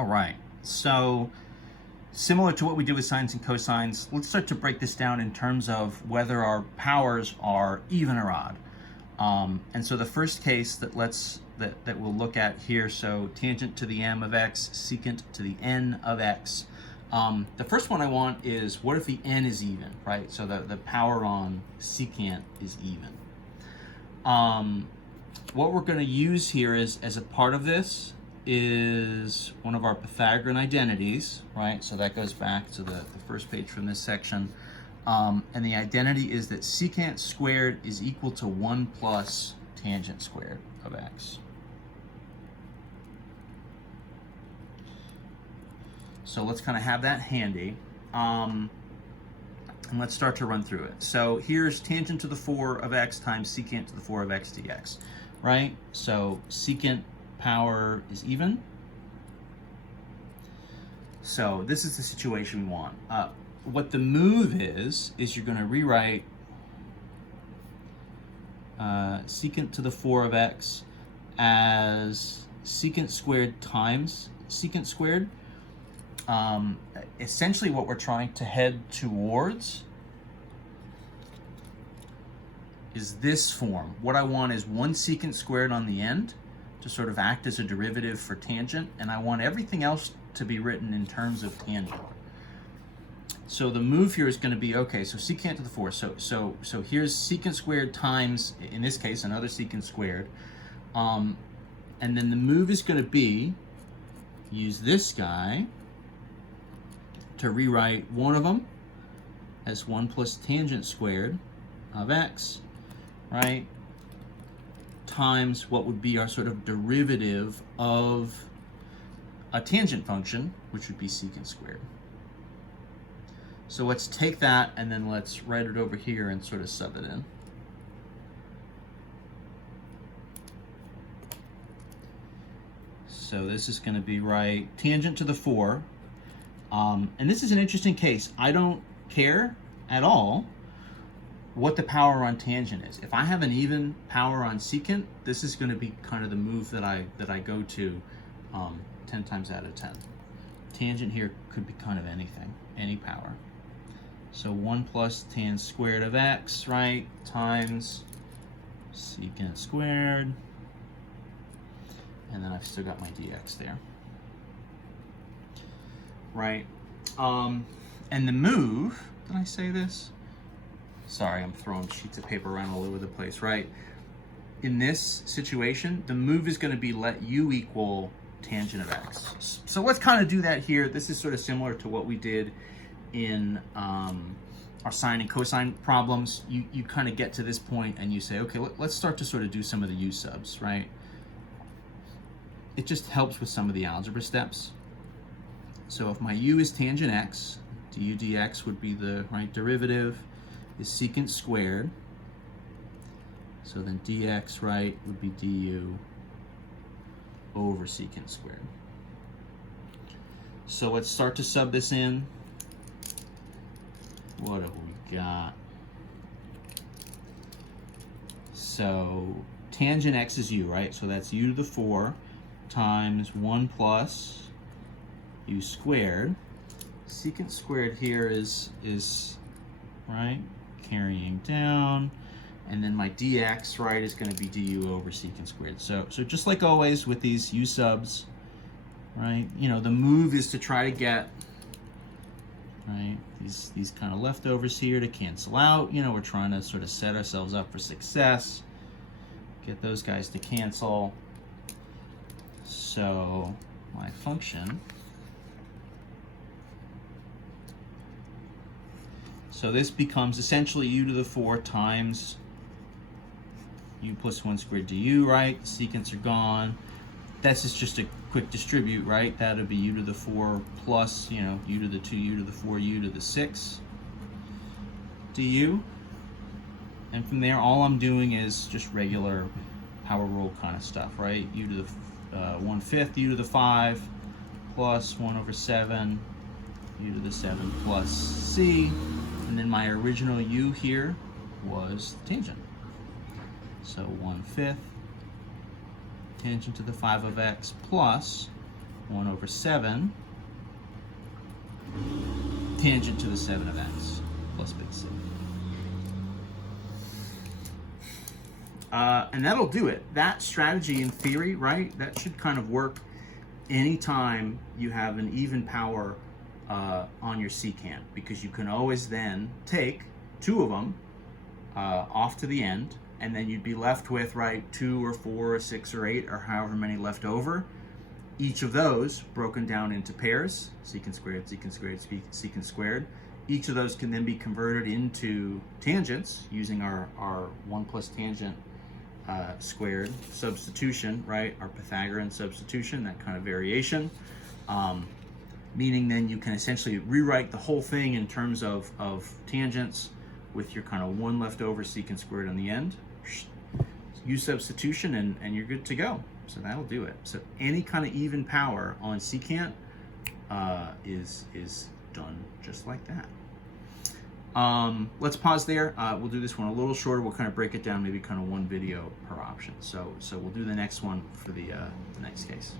All right, so similar to what we did with sines and cosines, let's start to break this down in terms of whether our powers are even or odd. And so the first case that we'll look at here, so tangent to the m of x, secant to the n of x. The first one I want is, what if the n is even, right? So the power on secant is even. What we're going to use here is, as a part of this, is one of our Pythagorean identities, right? So that goes back to the first page from this section. And the identity is that secant squared is equal to 1 plus tangent squared of x. So let's kind of have that handy. And let's start to run through it. So here's tangent to the 4 of x times secant to the 4 of x dx, right? So secant power is even. So this is the situation we want. What the move is you're going to rewrite secant to the 4 of x as secant squared times secant squared. Essentially what we're trying to head towards is this form. What I want is 1 secant squared on the end to sort of act as a derivative for tangent, and I want everything else to be written in terms of tangent. So the move here is going to be, okay, so secant to the 4. So here's secant squared times, in this case, another secant squared. And then the move is going to be, use this guy to rewrite one of them as 1 plus tangent squared of x, right? Times what would be our sort of derivative of a tangent function, which would be secant squared. So let's take that and then let's write it over here and sort of sub it in. So this is going to be, right, tangent to the 4. And this is an interesting case. I don't care at all what the power on tangent is. If I have an even power on secant, this is going to be kind of the move that I go to 10 times out of 10. Tangent here could be kind of anything, any power. So 1 plus tan squared of x, right, times secant squared. And then I've still got my dx there. Right? And the move, did I say this? Sorry, I'm throwing sheets of paper around all over the place, right? In this situation, the move is going to be let u equal tangent of x. So let's kind of do that here. This is sort of similar to what we did in our sine and cosine problems. You kind of get to this point and you say, okay, let's start to sort of do some of the u subs, right? It just helps with some of the algebra steps. So if my u is tangent x, du dx would be the right derivative is secant squared. So then dx, right, would be du over secant squared. So let's start to sub this in. What have we got? So tangent x is u, right? So that's u to the 4 times 1 plus u squared. Secant squared here is right, carrying down, and then my dx, right, is going to be du over secant squared. So just like always with these u subs, right, you know, the move is to try to get, right, these kind of leftovers here to cancel out. You know, we're trying to sort of set ourselves up for success, get those guys to cancel. So my function, so this becomes essentially u to the 4 times u plus 1 squared du, right? Secants are gone. This is just a quick distribute, right? That would be u to the 4 plus, you know, u to the 2, u to the 4, u to the 6 du. And from there, all I'm doing is just regular power rule kind of stuff, right? U to the 1/5, u to the 5 plus 1 over 7, u to the 7 plus c. And then my original u here was tangent. So 1/5 tangent to the 5 of x plus 1 over 7 tangent to the 7 of x plus base c. And that'll do it. That strategy in theory, right, that should kind of work anytime you have an even power on your secant, because you can always then take 2 of them off to the end, and then you'd be left with, right, 2 or 4 or 6 or 8 or however many left over. Each of those broken down into pairs, secant squared, secant squared, secant squared. Each of those can then be converted into tangents using our 1 plus tangent squared substitution, right? Our Pythagorean substitution, that kind of variation. Meaning then you can essentially rewrite the whole thing in terms of tangents with your kind of 1 left over secant squared on the end. Use substitution and you're good to go. So that'll do it. So any kind of even power on secant is done just like that. Let's pause there. We'll do this one a little shorter. We'll kind of break it down, maybe kind of 1 video per option. So we'll do the next one for the next case.